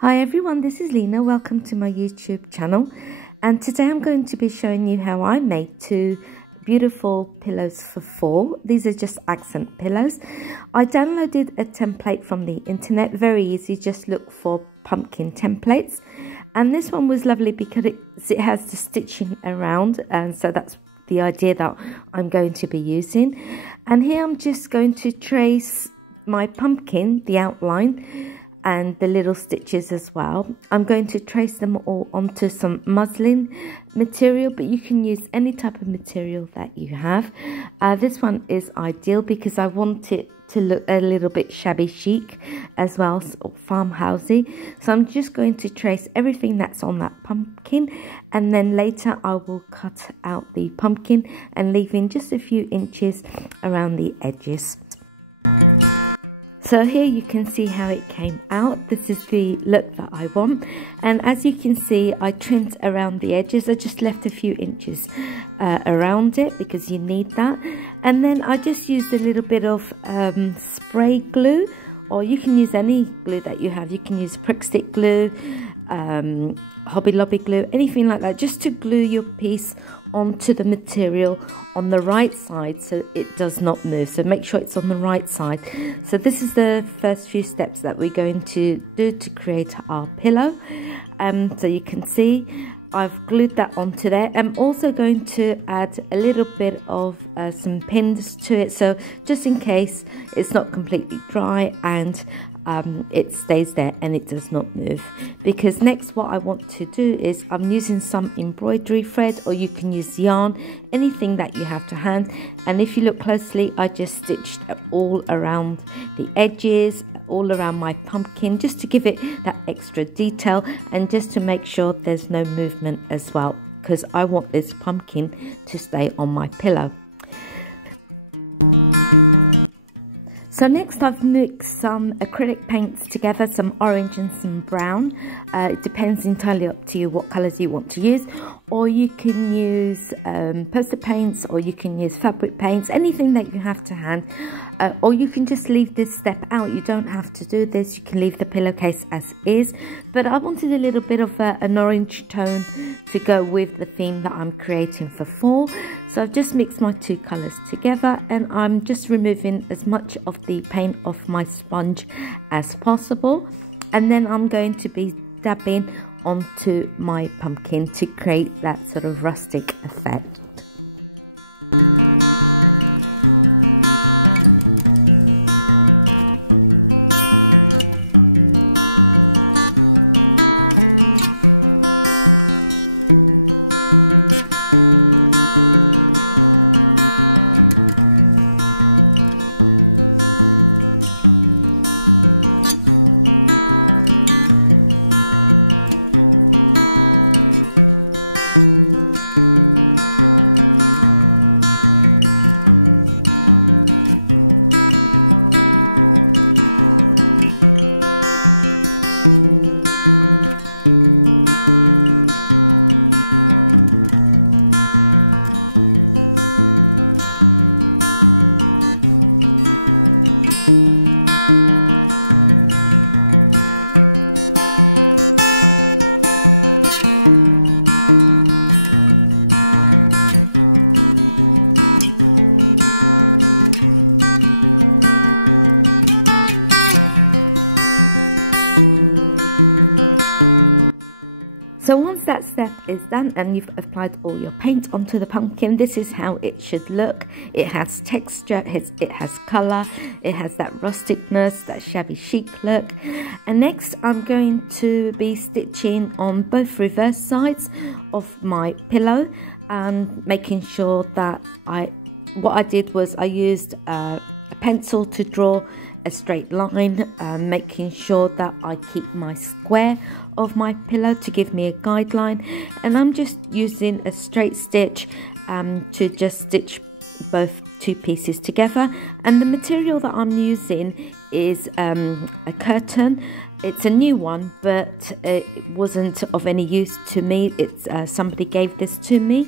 Hi everyone, this is Lina. Welcome to my YouTube channel, and today I'm going to be showing you how I made two beautiful pillows for fall. These are just accent pillows. I downloaded a template from the internet, very easy, just look for pumpkin templates, and this one was lovely because it has the stitching around, and so that's the idea that I'm going to be using. And here I'm just going to trace my pumpkin, the outline, and the little stitches as well. I'm going to trace them all onto some muslin material, but you can use any type of material that you have. This one is ideal because I want it to look a little bit shabby chic as well, or farmhousey. So I'm just going to trace everything that's on that pumpkin, and then later I will cut out the pumpkin and leave in just a few inches around the edges. So here you can see how it came out. This is the look that I want, and as you can see, I trimmed around the edges. I just left a few inches around it because you need that. And then I just used a little bit of spray glue, or you can use any glue that you have. You can use prick stick glue, Hobby Lobby glue, anything like that, just to glue your piece onto the material on the right side so it does not move. So make sure it's on the right side. So this is the first few steps that we're going to do to create our pillow. So you can see I've glued that onto there. I'm also going to add a little bit of some pins to it, so just in case it's not completely dry and it stays there and it does not move. Because next what I want to do is I'm using some embroidery thread, or you can use yarn, anything that you have to hand. And if you look closely, I just stitched all around the edges, all around my pumpkin, just to give it that extra detail and just to make sure there's no movement as well, because I want this pumpkin to stay on my pillow. So next I've mixed some acrylic paints together, some orange and some brown. It depends entirely up to you what colours you want to use, or you can use poster paints, or you can use fabric paints, anything that you have to hand, or you can just leave this step out. You don't have to do this, you can leave the pillowcase as is, but I wanted a little bit of an orange tone to go with the theme that I'm creating for fall. So I've just mixed my two colours together, and I'm just removing as much of the paint off my sponge as possible, and then I'm going to be dabbing onto my pumpkin to create that sort of rustic effect. So once that step is done and you've applied all your paint onto the pumpkin, this is how it should look. It has texture, it has colour, it has that rusticness, that shabby chic look. And next I'm going to be stitching on both reverse sides of my pillow, and making sure that what I did was I used a pencil to draw a straight line, making sure that I keep my square of my pillow to give me a guideline. And I'm just using a straight stitch to just stitch both two pieces together. And the material that I'm using is a curtain, It's a new one, but it wasn't of any use to me. It's somebody gave this to me,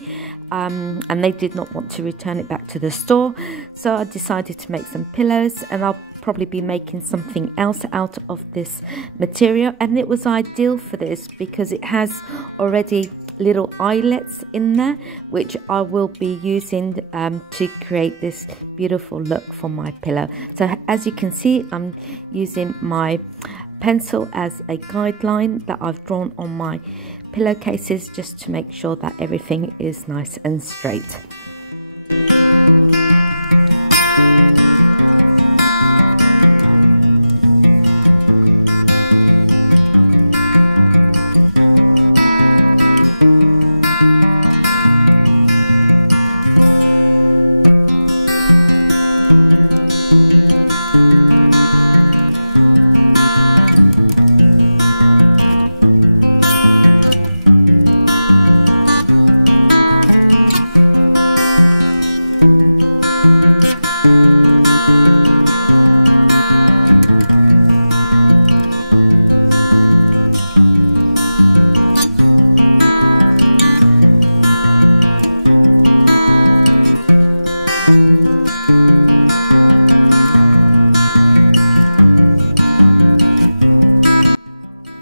and they did not want to return it back to the store, so I decided to make some pillows, and I'll probably be making something else out of this material. And it was ideal for this because it has already little eyelets in there, which I will be using to create this beautiful look for my pillow. So as you can see, I'm using my pencil as a guideline that I've drawn on my pillowcases, just to make sure that everything is nice and straight.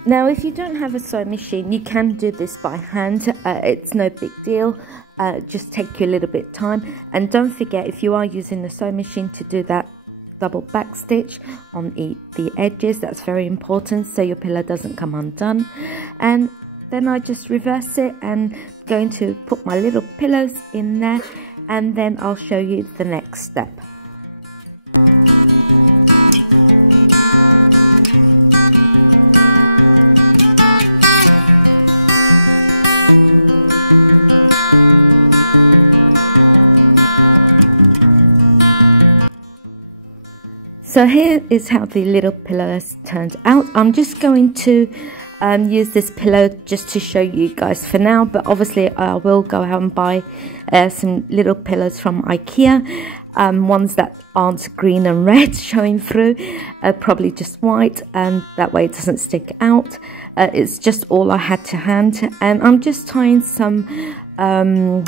Now, if you don't have a sewing machine, you can do this by hand. It's no big deal. Just take you a little bit of time. And don't forget, if you are using the sewing machine, to do that double back stitch on the edges. That's very important, so your pillow doesn't come undone. And then I just reverse it and going to put my little pillows in there, and then I'll show you the next step. So here is how the little pillow has turned out. I'm just going to use this pillow just to show you guys for now, but obviously I will go out and buy some little pillows from IKEA, ones that aren't green and red showing through, probably just white, and that way it doesn't stick out. It's just all I had to hand, and I'm just tying some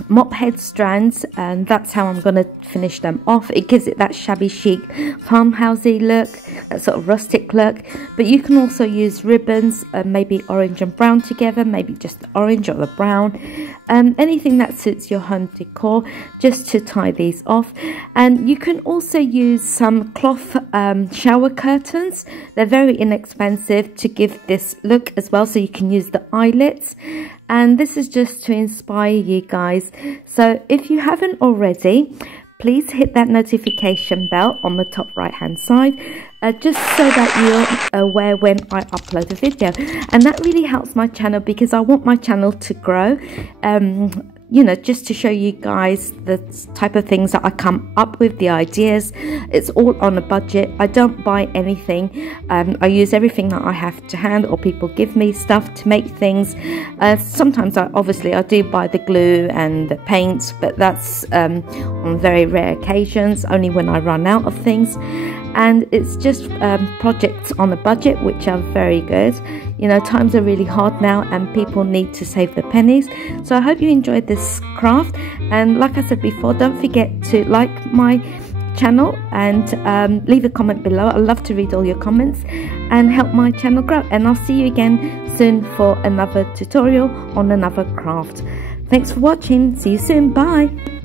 mop head strands, and that's how I'm going to finish them off. It gives it that shabby chic farmhousey look, that sort of rustic look, but you can also use ribbons, maybe orange and brown together, maybe just the orange or the brown, anything that suits your home decor, just to tie these off. And you can also use some cloth shower curtains. They're very inexpensive to give this look as well, so you can use the eyelets, and this is just to inspire you guys. So if you haven't already, please hit that notification bell on the top right hand side, just so that you're aware when I upload a video, and that really helps my channel because I want my channel to grow. You know, just to show you guys the type of things that I come up with, the ideas. It's all on a budget. I don't buy anything. I use everything that I have to hand, or people give me stuff to make things. Sometimes I do buy the glue and the paint, but that's on very rare occasions, only when I run out of things. And it's just projects on a budget, which are very good. You know, times are really hard now and people need to save the pennies. So I hope you enjoyed this craft, and like I said before, don't forget to like my channel and leave a comment below. I love to read all your comments and help my channel grow, and I'll see you again soon for another tutorial on another craft. Thanks for watching. See you soon. Bye.